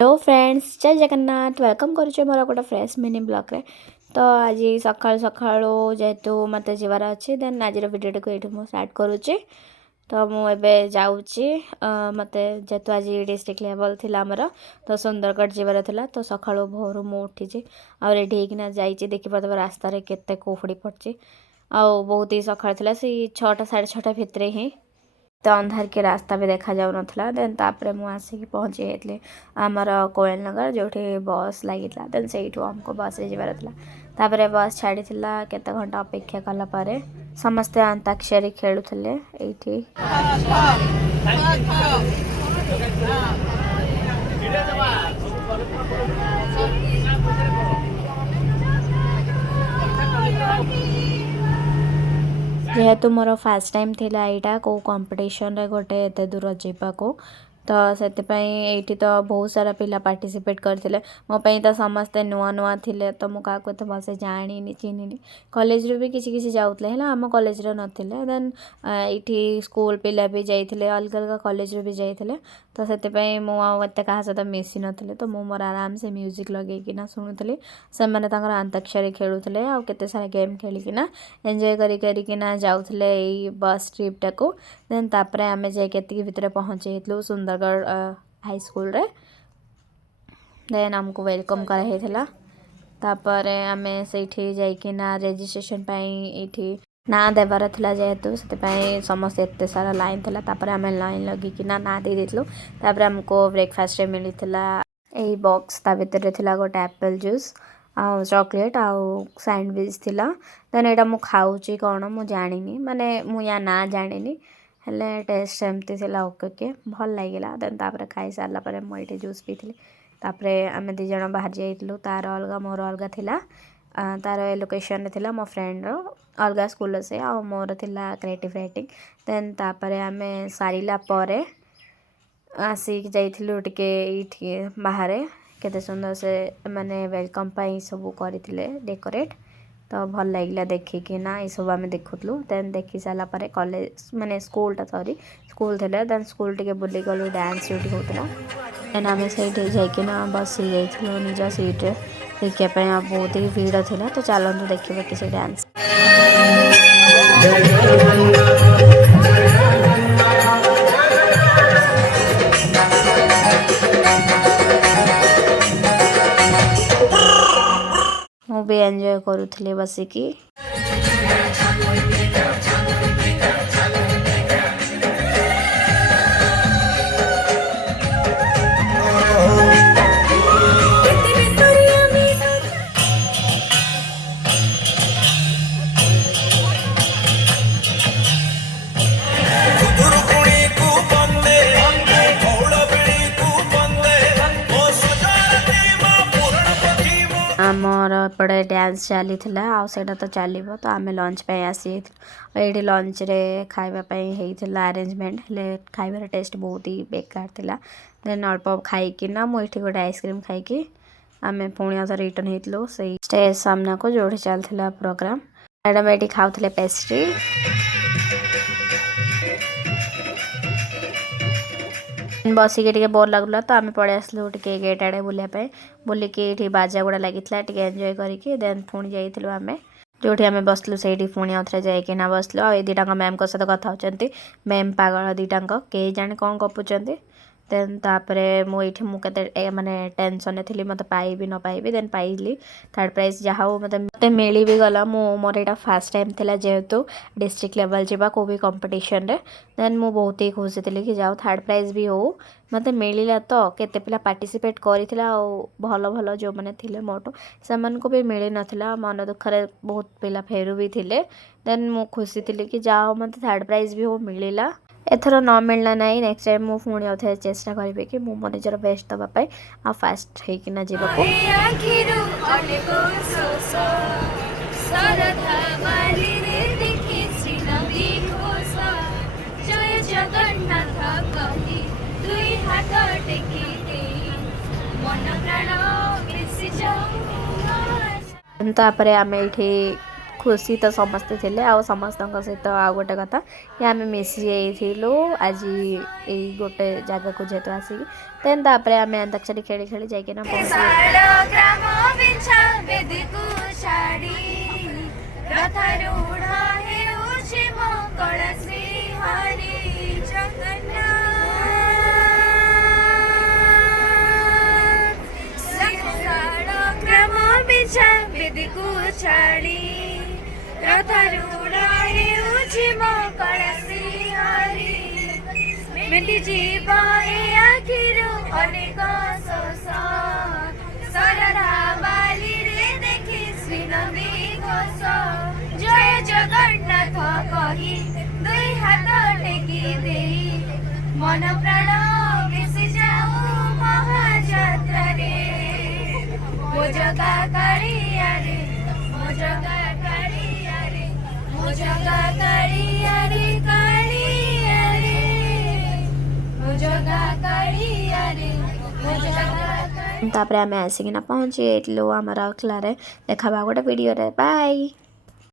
Hello friends, जय Jagannath. Welcome करुचे मोर गोटे फ्रेश मिनी ब्लॉग रे। तो आज सकाळु सकाळु जेहेतु मत जबार अच्छे देन आज भिडियो को ये स्टार्ट करुचे। तो मुझे जाऊँगी मत जेहेतु आज डिस्ट्रिक्ट लेवल थी आमर तो सुंदरगढ़ जबार था। तो सकाळु भोर मु उठी आ रेडी होना जाइए देखिए रास्तार केते कुहुड़ी पड़ी आ बहुत ही सकाळ थी से 6टा 6:30 भितर ही तो अंधार के रास्ता भी देखा जाऊ नथला। देन तापरे मु आसिक पहुँची जाइए आमर कोयल नगर जो बस लगी देन से आमको बस रे जबार था। तापरे बस छाड़ी केते घंटा अपेक्षा कला पारे समस्ते अंताक्षरी खेलुले एठी। जेहेतु मोर फास्ट टाइम थिला एटा को कंपटीशन रे गोटे एते दूर जीवा को तो से तो बहुत सारा पिला पार्टिसिपेट करते मो तो समस्ते नुआ नुआ थिले तो मुझे क्या भलसे जानी चिन्हनी कॉलेज रू भी किसी किसी जाऊले है आम कॉलेज रे नथिले। देन ये स्कूल पिला भी जाइए अलग अलग कॉलेज रू भी जाइए तो से मुझे क्या सहित मिसी नी तो मु मोर आराम से म्यूजिक लगेकिना शुणुली से मैंने अंताक्षरी खेलुले आउ केते सारा गेम खेलिकिना एंजॉय करिकिना जाऊले बस ट्रिपटा को। देन तापरे आमे जाके भितर पहुँचे सुंदरगढ़ हाई स्कूल रे। देन आमको वेलकम कराइला तापरे आमे सेठी जाइकिना रजिस्ट्रेशन पाई ना देवार थिला जेहेतु से समस्त एत सारा लाइन थिला तापरे आमे लाइन लगिकिना ना दे देथिलु। तापरे हमको ब्रेकफास्ट रे मिलिथिला एई बॉक्स ता भितर थिला गोटे एप्पल जूस आ चॉकलेट आ सैंडविच थिला। देन एटा मु खाऊची कोन मु जानिनी माने मु या ना जानिनी हेले टेस्ट एमती थिला ओके के भल लागिला। देन तापरे खाई सारला परे मु एठी जूस पीथिली। तापरे आमे दी जण बाहर जाइतलु तार अलगा मोर अलगा थिला तार लोकेशन रे थिला मो फ्रेंड रो अलगा स्कूल से आ मोर थिला क्रिएटिव राइटिंग। देन तापरे आमे सारिला परे आसिक जाइतलु टिके बाहर केते सुंदर से माने वेलकम पाई सब करथिले डेकोरेट तो भल लगिला देखिकी ना ये सब आम देखुलु। देन देखी सारा पर कॉलेज माने स्कूलटा सॉरी स्कूल थे देन स्कूल टे बुली गलु डांस जो होता देन आम से जाइना बसी जाइलु निज सीट्रे देखापी बहुत ही भीड़ थी तो चलतु देखा किसी डांस। मु भी एंजॉय करुले बसिकी। आमर एपटे डांस चली आटा तो चलो तो आम लंच पे आसी ये लंच रे खावाई अरेंजमेंट हेले खाइबार टेस्ट बहुत ही बेकार थिला। देन अल्प खाइकिना मुझे गोटे आइसक्रीम खाइकी आम पुणी थे रिटर्न होइतलु से स्टेज सामना को जो चलता प्रोग्राम मैडम ये खाऊले पेस्ट्री। बसिक बोर लगुला तो आम पड़े आसलु गेट आड़े बुलापी बुलिकी बाजा गुड़ा लगी एंजॉय करके देन पुणी जाइलु आम जो आम बसलु से पुणी आउे जाइना बसलु आ दीटा मैम को सहित कथा होती मैम पागल दीटा कई जाने कौन गपुंट। देन तापरे मुझे माने टेंशन थी मत पाइबी न पाइबी देन पाइली थर्ड प्राइज जहाँ मत मिली भी गला मोर यहाँ फास्ट टाइम थिला जेहेतु डिस्ट्रिक्ट लेवल जावा को भी कंपटीशन रे। देन मु बहुत ही खुशी थी कि जाओ थर्ड प्राइज भी हो मत मिलला तो केते पिला पार्टिसिपेट करिथिला भल भल जो मैंने थिले मोटो से भी मिली नथिला मन दुखरे बहुत पिला फेरू भी थिले। देन मु खुशी थी कि जाओ मत थर्ड प्राइज भी हो मिलला एथर न मिलना ना नेक्स्ट टाइम मु पुणी आउे चेष्टा करी कि मो निजर बेस्ट दवाई आ फास्ट होना जीवाको। तापरे आम ये खुशी तो समस्ते थे आ समस्त सहित आ गोटे कथा कि आम मिसी जाइलु आज यही गोटे जगह को जेहेतु आसिक देन तापर आम अंताक्षरी खेली खेली जाइना मेटी जीव ए आखिरु अनेक शोष सरधा बाली रे देखी श्रीनंदी घोष जय जगन्नाथ कही दुई हाथ टेकी देई मन प्राण मिशि जाऊ महाजात्रा रे मो जगा कालिया रे मो जगा कालिया रे मो जगा कालिया रे कालिया रे मो जगा कालिया रे मो जगा तापर आम आसिकिना पहुँची जाइलु आमर अखलारे देखा गोटे वीडियो रे बाय।